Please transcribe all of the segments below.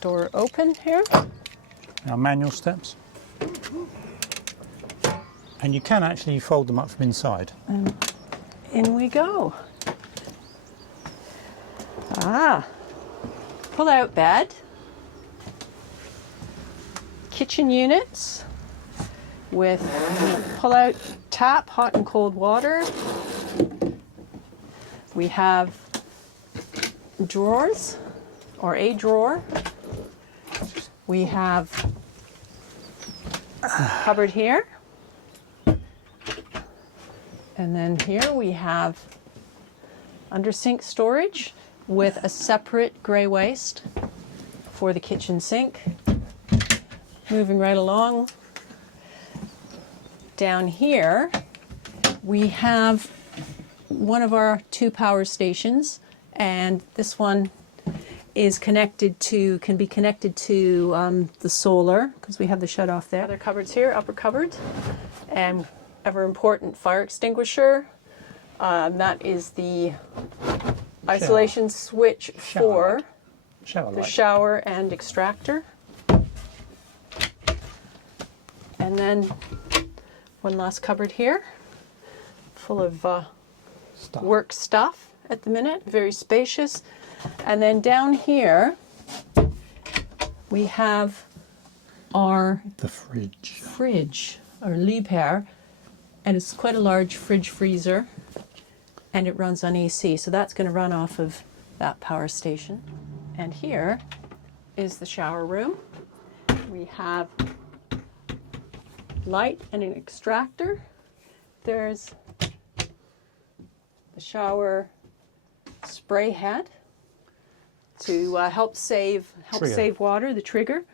Door open here. Now manual steps. And you can actually fold them up from inside. And in we go. Pull out bed. Kitchen units with pull out tap, hot and cold water. We have drawers, or a drawer. We have cupboard here. And then here we have under sink storage with a separate grey waste for the kitchen sink. Moving right along. Down here we have one of our 2 power stations, and this one is connected to, can be connected to the solar, because we have the shut off there. Other cupboards here, upper cupboard, and ever important fire extinguisher. That is the isolation switch for the shower and extractor. And then one last cupboard here, full of work stuff at the minute, very spacious. And then down here we have the fridge, or Liebherr, and it's quite a large fridge freezer, and it runs on AC, so that's going to run off of that power station. And here is the shower room. We have light and an extractor. There's the shower spray head to help save water, the trigger.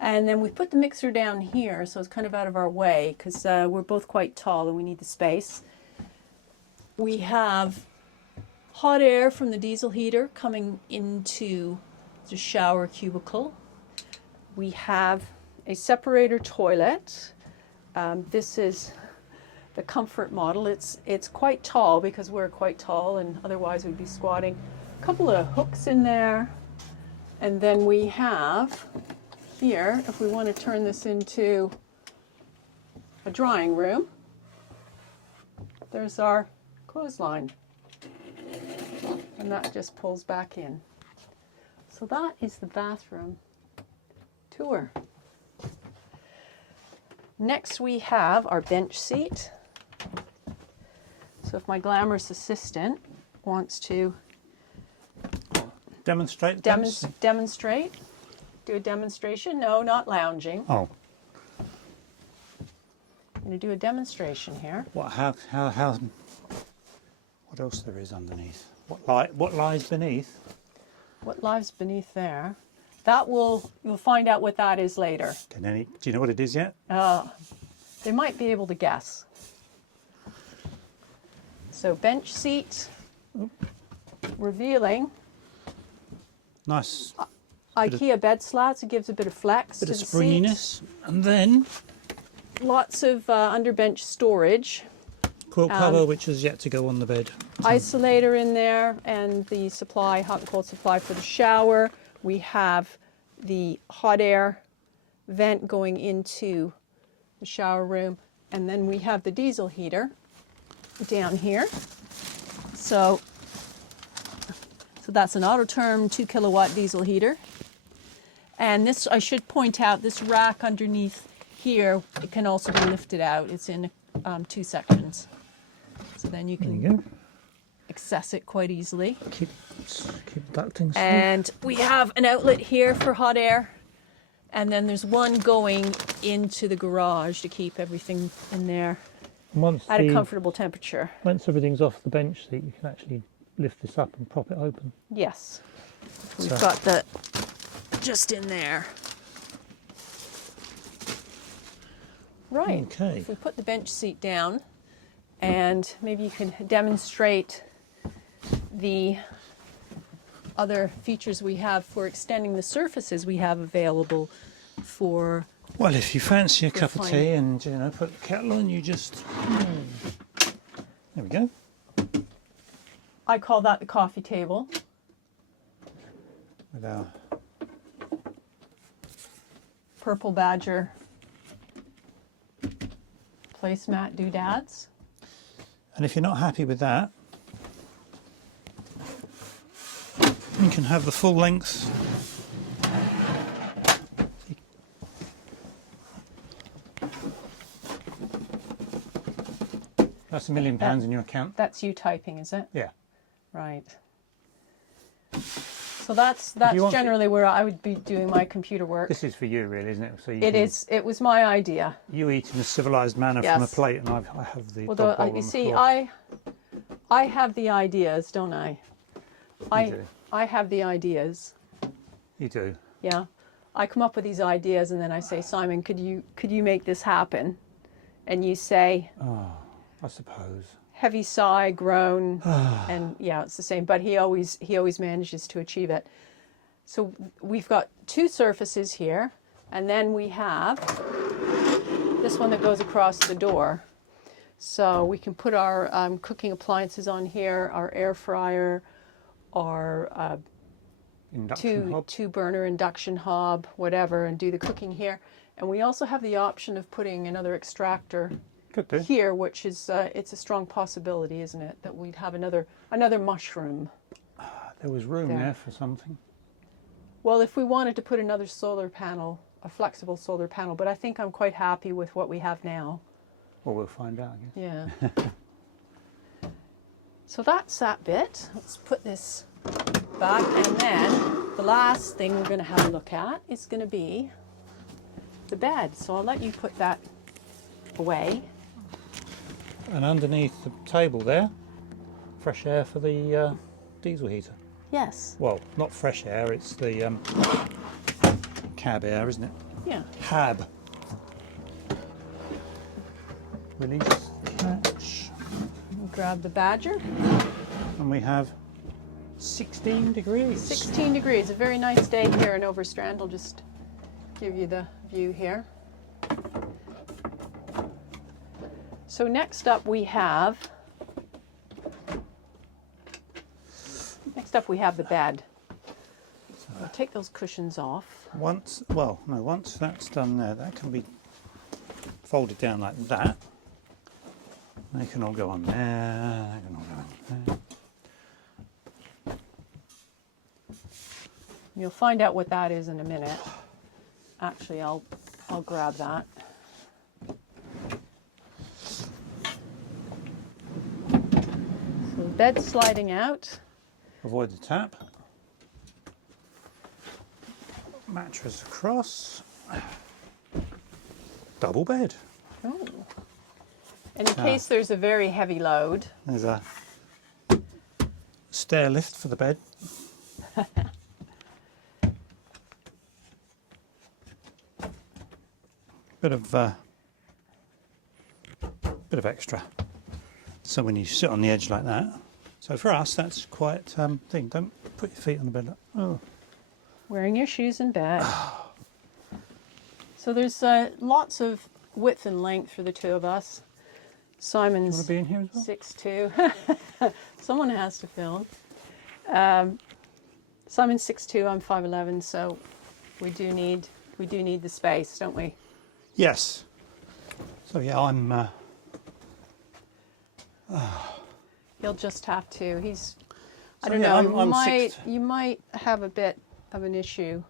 And then we put the mixer down here, so it's kind of out of our way because we're both quite tall and we need the space. We have hot air from the diesel heater coming into the shower cubicle. We have a separator toilet. This is the comfort model. It's quite tall because we're quite tall and otherwise we'd be squatting. A couple of hooks in there. And then we have here, if we want to turn this into a drying room, there's our clothesline. And that just pulls back in. So that is the bathroom tour. Next we have our bench seat. So if my glamorous assistant wants to demonstrate, do a demonstration. No, not lounging. Oh. I'm going to do a demonstration here. What else there is underneath? What lies beneath? What lies beneath there? You'll find out what that is later. Do you know what it is yet? They might be able to guess. So bench seat, revealing. Nice. IKEA bed slats, it gives a bit of flex. Bit of springiness. And then lots of underbench storage. Quilt cover, which is yet to go on the bed. Isolator in there, and the supply, hot and cold supply for the shower. We have the hot air vent going into the shower room, and then we have the diesel heater down here. So that's an Autoterm 2 kilowatt diesel heater. And this, I should point out, this rack underneath here, it can also be lifted out. It's in 2 sections. So then you can access it quite easily. Keep ducting. And we have an outlet here for hot air. And then there's one going into the garage to keep everything in there at a comfortable temperature. Once everything's off the bench seat, you can actually lift this up and prop it open. Yes. We've got the just in there. Right. Okay. If we put the bench seat down, and maybe you can demonstrate the other features we have for extending the surfaces we have available for. Well, if you fancy a cup of tea and put the kettle on, you just there we go. I call that the coffee table. With our purple badger placemat doodads. And if you're not happy with that, you can have the full length. That's £1 million in your account. That's you typing, is it? Yeah. Right. So that's want generally where I would be doing my computer work. This is for you, really, isn't it? So you It is. It was my idea. You eat in a civilised manner from a Yes. plate, and I have the Although dog bowl on you the see, floor. I have the ideas, don't I? You do. I have the ideas. You do. Yeah. I come up with these ideas and then I say, Simon, could you make this happen? And you say, Oh, I suppose. heavy sigh, groan, and yeah, it's the same. But he always manages to achieve it. So we've got two surfaces here, and then we have this one that goes across the door. So we can put our cooking appliances on here, our air fryer, our Induction hob. two burner induction hob, whatever, and do the cooking here. And we also have the option of putting another extractor Could do. here, which is it's a strong possibility, isn't it, that we'd have another mushroom. There was room There. there for something. Well, if we wanted to put another solar panel, a flexible solar panel, but I think I'm quite happy with what we have now. Well, we'll find out, I guess. Yeah. So that's that bit. Let's put this back, and then the last thing we're going to have a look at is going to be the bed. So I'll let you put that away. And underneath the table there, fresh air for the diesel heater. Yes. Well, not fresh air, it's the cab air, isn't it? Yeah. Cab. Release catch. Grab the badger. And we have 16 degrees. 16 degrees. A very nice day here in Overstrand. I'll just give you the view here. So next up we have the bed. I'll take those cushions off. Once that's done there, that can be folded down like that. They can all go on there, they can all go on there. You'll find out what that is in a minute. Actually, I'll grab that. So the bed's sliding out. Avoid the tap. Mattress across. Double bed. Oh. And in case there's a very heavy load, There's a stair lift for the bed. Bit of extra. So when you sit on the edge like that. So for us, that's quite thing. Don't put your feet on the bed. Oh, wearing your shoes in bed. So there's lots of width and length for the two of us. Simon's want to be in here as well? 6'2". Someone has to film. Simon's 6'2", I'm 5'11", so we do need the space, don't we? Yes. So yeah, I'm. He'll just have to. He's. I So don't yeah, know. I'm You might have a bit of an issue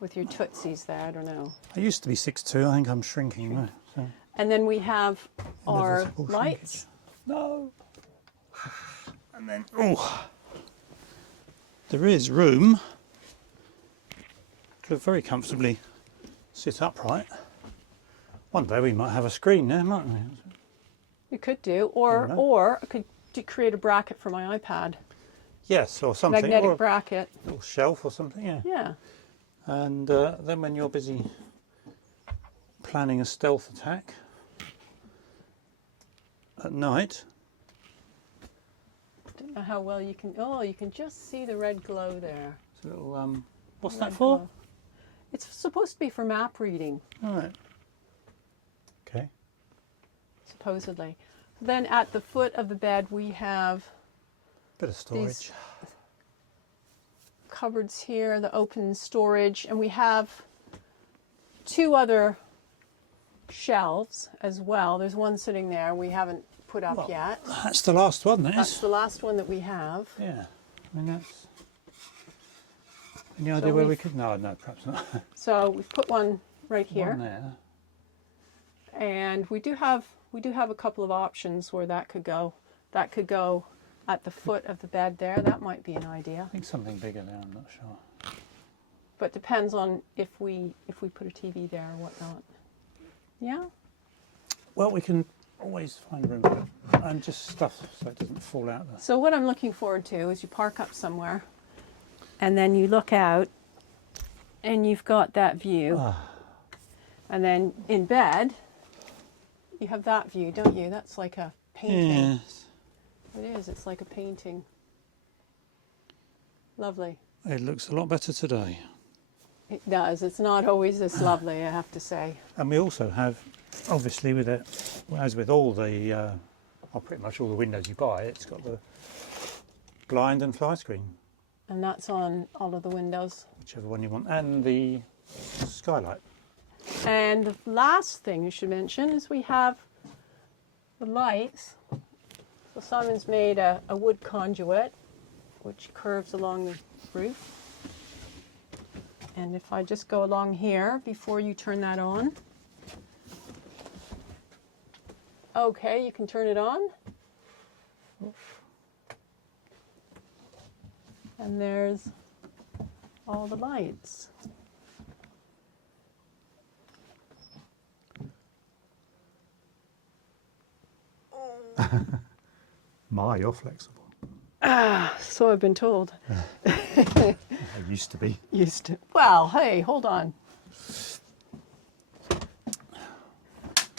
with your tootsies there. I don't know. I used to be 6'2". I think I'm shrinking now. So. And then we have our Inevitable lights. No. And then, oh, there is room to very comfortably sit upright. One day we might have a screen there, mightn't we? You could do, Never know. or I could create a bracket for my iPad. Yes, or something. Magnetic or bracket. a little shelf or something, yeah. Yeah. And then when you're busy planning a stealth attack at night, Don't know how well you can. Oh, you can just see the red glow there. it's a little, what's Red that for? glow. It's supposed to be for map reading, All right. Okay. supposedly. Then at the foot of the bed we have Bit of storage. cupboards here, the open storage, and we have two other shelves as well. There's one sitting there we haven't put up Well, yet. That's the last one, that That's is. the last one that we have. Yeah. I mean, that's... Any So idea where we we've- could... No, right, perhaps not. So we've put one right here. One there. And we do have a couple of options where that could go. That could go at the foot of the bed there. That might be an idea. I think something bigger there, I'm not sure. But depends on if we put a TV there or whatnot. Yeah? Well, we can always find room for it. And just stuff so it doesn't fall out there. So what I'm looking forward to is you park up somewhere and then you look out and you've got that view. And then in bed, you have that view, don't you? That's like a painting. Yes. It is. It's like a painting. Lovely. It looks a lot better today. It does. It's not always this lovely, I have to say. And we also have, obviously, with it, as with all the, well, pretty much all the windows you buy, it's got the blind and fly screen, And that's on all of the windows. whichever one you want, and the skylight. And the last thing you should mention is we have the lights. So Simon's made a wood conduit which curves along the roof. And if I just go along here before you turn that on. Okay, you can turn it on. And there's all the lights. You're flexible. So I've been told. I used to be. Used to. Well, hey, hold on.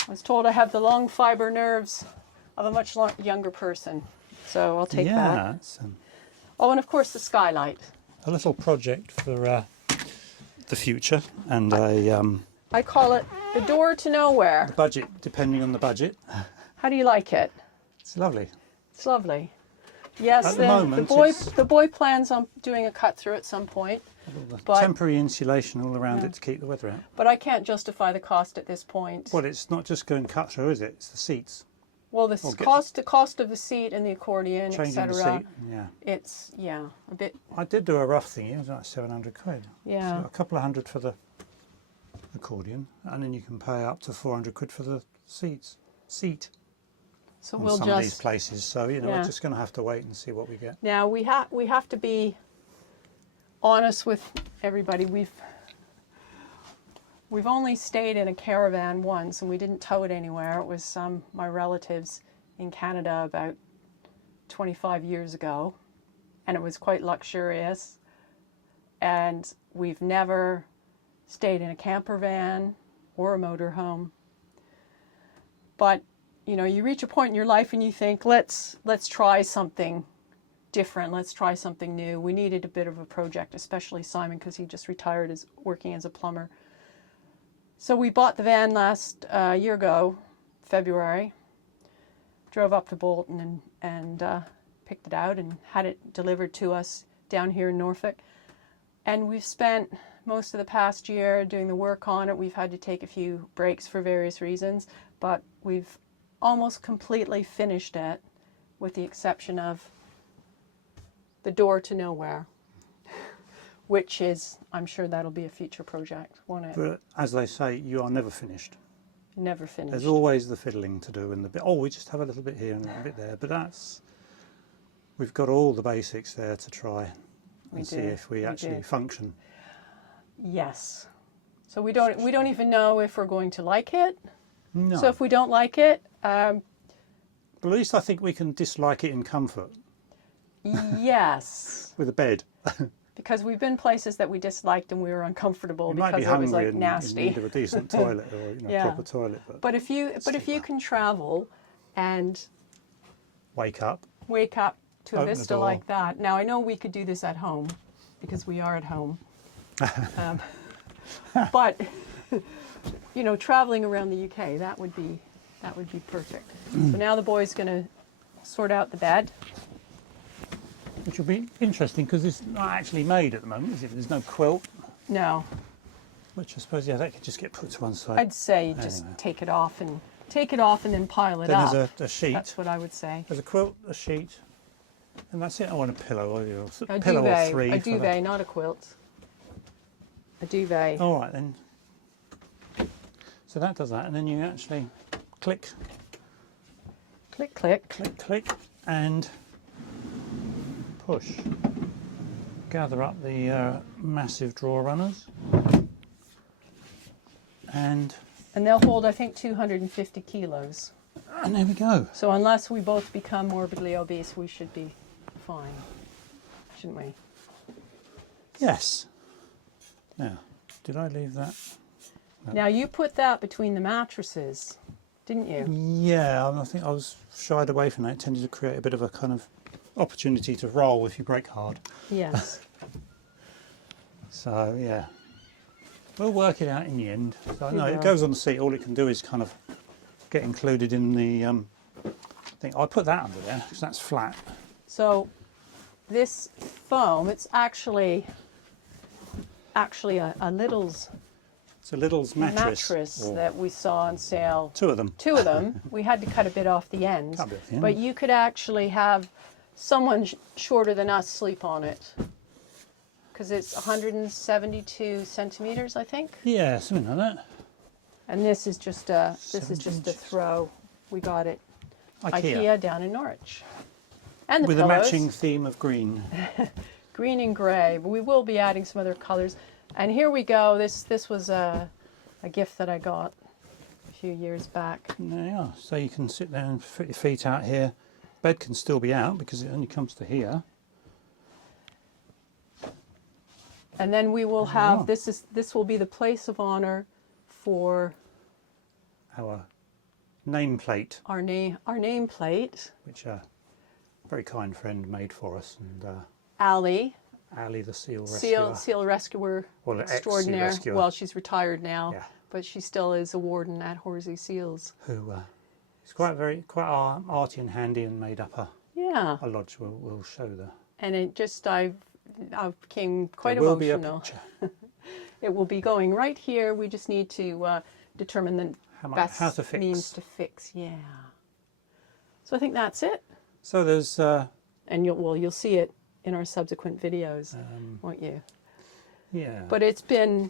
I was told I have the long fiber nerves of a much younger person. So I'll take that. Yeah, it's Oh, and of course the skylight. a little project for the future, and a I call it the door to nowhere. budget, depending on the budget. How do you like it? It's lovely. It's lovely. Yes, At the then moment, the boy plans on doing a cut through at some point, All the But- temporary insulation all around Yeah. it to keep the weather out. but I can't justify the cost at this point. Well, it's not just going cut through, is it? It's the seats. Well, the Well, get- cost of the seat and the accordion, Changing the etc. seat. Yeah. It's a bit I did do a rough thing. It was like 700 quid. yeah. So a couple of hundred for the accordion, and then you can pay up to 400 quid for the seat So on we'll some of these just places. So, you know, Yeah. we're just going to have to wait and see what we get. now we have to be honest with everybody. We've only stayed in a caravan once, and we didn't tow it anywhere. It was my relatives in Canada about 25 years ago, and it was quite luxurious. And we've never stayed in a camper van or a motorhome. But you know, you reach a point in your life and you think, let's try something different. Let's try something new. We needed a bit of a project, especially Simon, because he just retired as working as a plumber. So we bought the van last year ago, February. Drove up to Bolton and picked it out and had it delivered to us down here in Norfolk. And we've spent most of the past year doing the work on it. We've had to take a few breaks for various reasons, but we've almost completely finished it, with the exception of the door to nowhere, which is, I'm sure that'll be a future project, won't it? But as they say, you are never finished. Never finished. There's always the fiddling to do and the bit. Oh, we just have a little bit here and a bit there. But we've got all the basics there to try and see if we actually function. Yes. So we don't even know if we're going to like it. No. So if we don't like it, But at least I think we can dislike it in comfort yes, with a bed. because we've been places that we disliked and we were uncomfortable You might because be it was hungry like and nasty. in need of a decent toilet or Yeah. proper toilet. But if you can travel and Wake up. wake up to a Open the vista door. like that. Now I know we could do this at home because we are at home. But you know, traveling around the UK, that would be perfect. So now the boy's going to sort out the bed. Which will be interesting because it's not actually made at the moment, is it? There's no quilt. No. Which I suppose, yeah, that could just get put to one side. I'd say just Anyway. take it off and then pile it Then up. there's a sheet. That's what I would say. There's a quilt, a sheet, and that's it. I want a pillow or A pillow duvet, or three. a for duvet, not a quilt. A duvet. All right then. So that does that, and then you actually click, Click, click. click, click, and push. Gather up the massive drawer runners, and And they'll hold, I think, 250 kilos. there we go. So unless we both become morbidly obese, we should be fine, shouldn't we? Yes. Now, did I leave that? Now you put that between the mattresses, didn't you? Yeah, I think I was shied away from that. It tended to create a bit of a kind of opportunity to roll if you break hard. Yes. So yeah, we'll work it out in the end. So We no, will. it goes on the seat. All it can do is kind of get included in the thing. I put that under there because that's flat. So this foam, it's actually a Lidl's It's a Lidl's mattress. Or that we saw on sale. two of them. Two of them. We had to cut a bit off the ends. Cut a bit off the end. But you could actually have someone shorter than us sleep on it. Because it's 172 centimeters, I think. Yeah, something like that. And this is just a 17 inches. throw. We got it IKEA. IKEA down in Norwich. And the With pillows, a matching theme of green. green and gray. But we will be adding some other colors. And here we go. This was a gift that I got a few years back. There you are. So you can sit there and put your feet out here. Bed can still be out because it only comes to here. And then we will There you have are. this will be the place of honor for Our nameplate, our nameplate. which a very kind friend made for us, and Ali, Ali the seal rescuer. seal rescuer Well, ex-seal extraordinaire. rescuer. Well, she's retired now, Yeah. but she still is a warden at Horsey Seals. Who is quite arty and handy, and made up Yeah, a lodge. We'll show the. and it just I became quite There will be a emotional. picture. It will be going right here. We just need to determine the best how to fix. means to fix. Yeah. So I think that's it. So there's And you'll see it in our subsequent videos, won't you? yeah. But it's been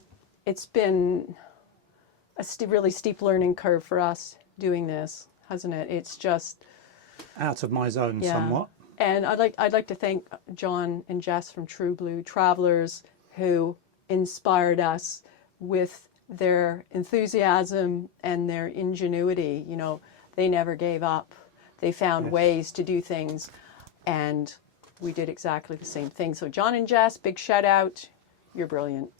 a really steep learning curve for us doing this, hasn't it? It's just out of my zone yeah. somewhat. And I'd like to thank John and Jess from True Blue Travelers, who inspired us with their enthusiasm and their ingenuity. You know, they never gave up. They found Yes. ways to do things, and we did exactly the same thing. So John and Jess, big shout out. You're brilliant.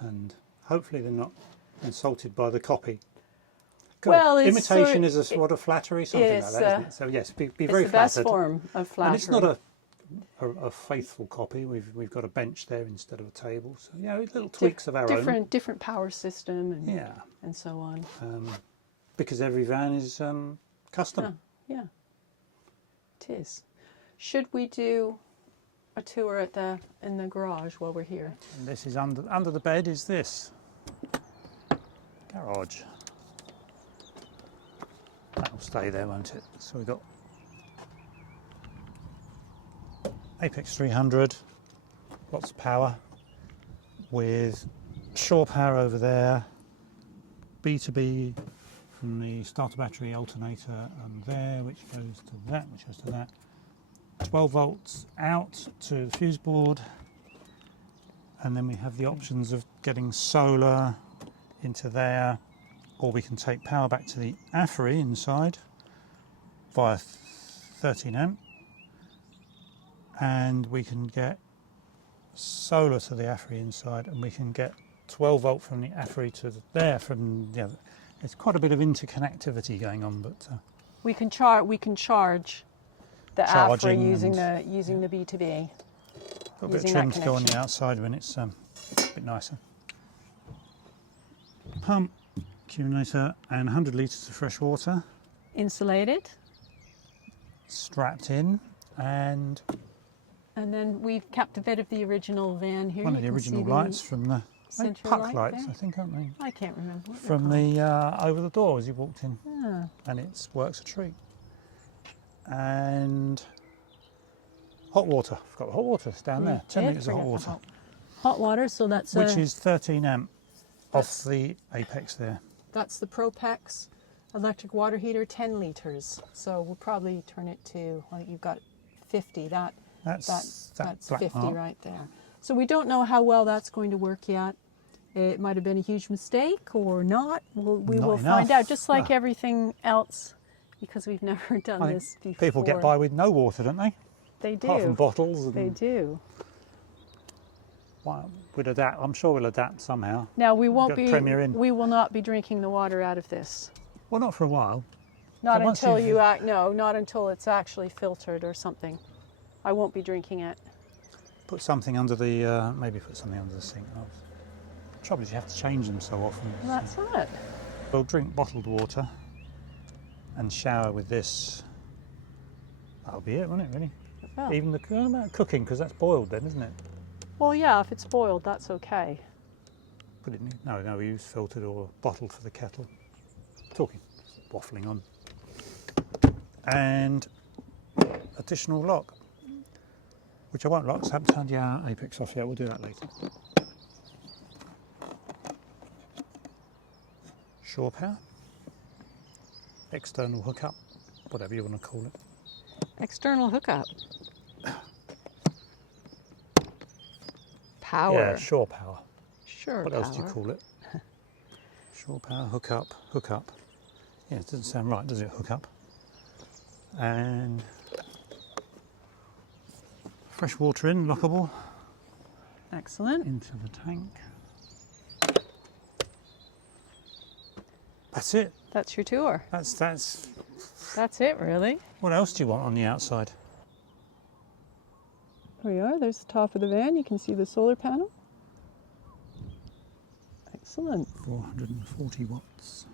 And hopefully they're not insulted by the copy. Well, it's imitation sort- is a sort of flattery, something like it's, that, isn't it? So yes, be It's very the best flattered. form of flattery. And it's not a faithful copy. We've got a bench there instead of a table. So yeah, little tweaks of our own. different power system and Yeah, and so on. because every van is custom. Yeah, it is. Should we do a tour in the garage while we're here? And this is under the bed. Is this garage? That'll stay there, won't it? So we've got Apex 300, lots of power, with shore power over there, B2B from the starter battery alternator there, which goes to that, which goes to that. 12 volts out to the fuse board, and then we have the options of getting solar into there, or we can take power back to the AFRY inside via 13 amp, and we can get solar to the AFRY inside, and we can get 12 volt from the AFRY to there from the other. There's quite a bit of interconnectivity going on, but We can charge the AFRY Charging using and- the B2B. got a bit of Using trim that to go on the connection. outside when it's a bit nicer. Pump, accumulator, and 100 litres of fresh water Insulated. strapped in, and And then we've kept a bit of the original van here. one You of the can original see lights from the center puck light lights, there? I think, aren't they? I can't remember what they're From called. the over the door as you walked in, Ah, and it works a treat. And hot water. I've got hot water. It's down we there. 10 did litres of hot forget the water, hot water, so that's which is 13 amp off the apex there. that's the Propex electric water heater, 10 liters. So we'll probably turn it to, well, you've got 50. That's black 50 mark. right there. So we don't know how well that's going to work yet. It might have been a huge mistake or not. We Not will find enough. out, just like Well, everything else, because we've never done I think this before. people get by with no water, don't they? They do. Apart from bottles. And They do. Well, we'll adapt. I'm sure we'll adapt somehow. Now we won't Got be. Premier in. We will not be drinking the water out of this. Well, not for a while. Not So once until you've- you act. No, not until it's actually filtered or something. I won't be drinking it. Put something under the, maybe put something under the sink. Oh, the trouble is you have to change them so often. Well, that's it. We'll drink bottled water and shower with this. That'll be it, won't it, really? Well, Even the cooking, because that's boiled then, isn't it? well, yeah. If it's boiled, that's okay. Put it in. No, we use filtered or bottled for the kettle. Talking, waffling on. And additional lock, which I won't lock, so I haven't turned the apex off yet. We'll do that later. Shore power, external hookup, whatever you want to call it. External hookup. Power. Yeah, shore power. Sure. What power. else do you call it? Shore power, hookup. Yeah, it doesn't sound right, does it? Hookup. And fresh water in, lockable, Excellent. into the tank. That's it. That's your tour. That's. That's it, really. What else do you want on the outside? Here we are. There's the top of the van. You can see the solar panel. Excellent. 440 watts.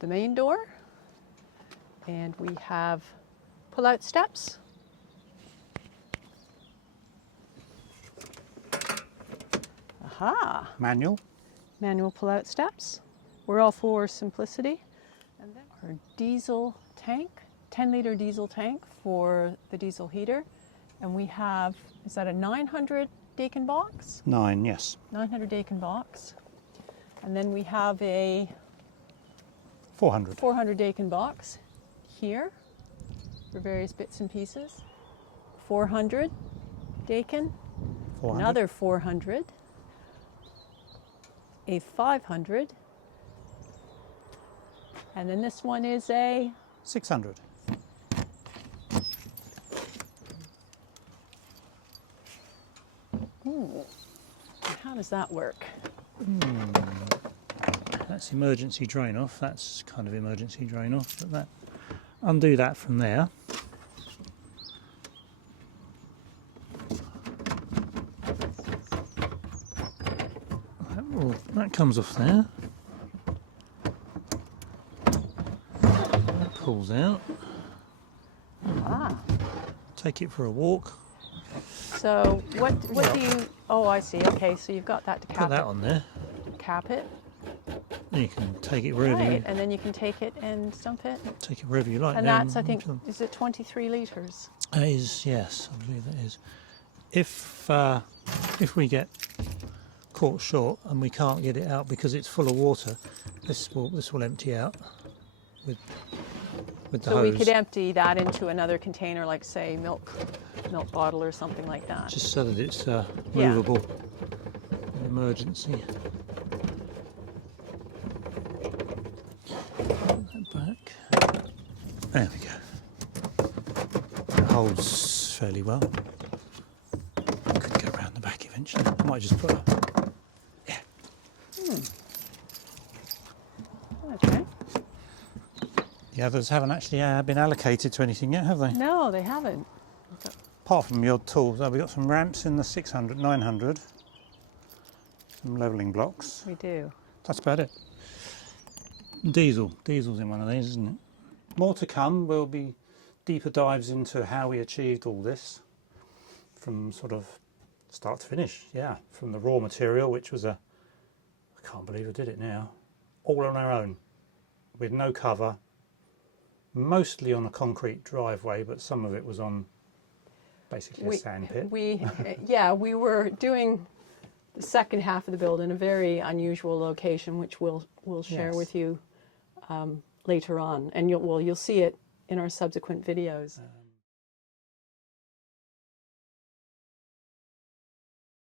The main door. And we have pull-out steps. Aha! Manual. Manual pull-out steps. We're all for simplicity. And then our diesel tank, 10-liter diesel tank for the diesel heater. And we have, is that a 900 Dakin box? 9, yes. 900 Dakin box. And then we have a 400. 400 Dakin box here for various bits and pieces. 400 Dakin, 400. another 400, a 500, and then this one is a 600. how does that work? That's emergency drain off. That's kind of emergency drain off. But that undo that from there. That comes off there. That pulls out. Ah, Take it for a walk. so what do you, oh I see, okay, so you've got that to Put cap that it. on there. Cap it, Then you can take it wherever right, you and then you can take it and dump it. take it wherever you like. And Now, that's, I think, is it 23 litres? That is, yes, I believe that is. If we get caught short and we can't get it out because it's full of water, this will empty out with the So we hose, could empty that into another container, like say milk bottle or something like that. just so that it's movable in emergency. Put that back. There we go. It holds fairly well. Could go around the back eventually. I might just put a Okay. The others haven't actually been allocated to anything yet, have they? No, they haven't. Apart from the odd tools. We've got some ramps in the 600, 900. Some levelling blocks. We do. That's about it. Diesel's in one of these, isn't it? More to come. Will be deeper dives into how we achieved all this. From sort of start to finish, yeah, from the raw material, which was I can't believe I did it now, all on our own, with no cover, mostly on a concrete driveway, but some of it was on basically a sand pit. Yeah, we were doing the second half of the build in a very unusual location, which we'll share with you later on, and you'll see it in our subsequent videos.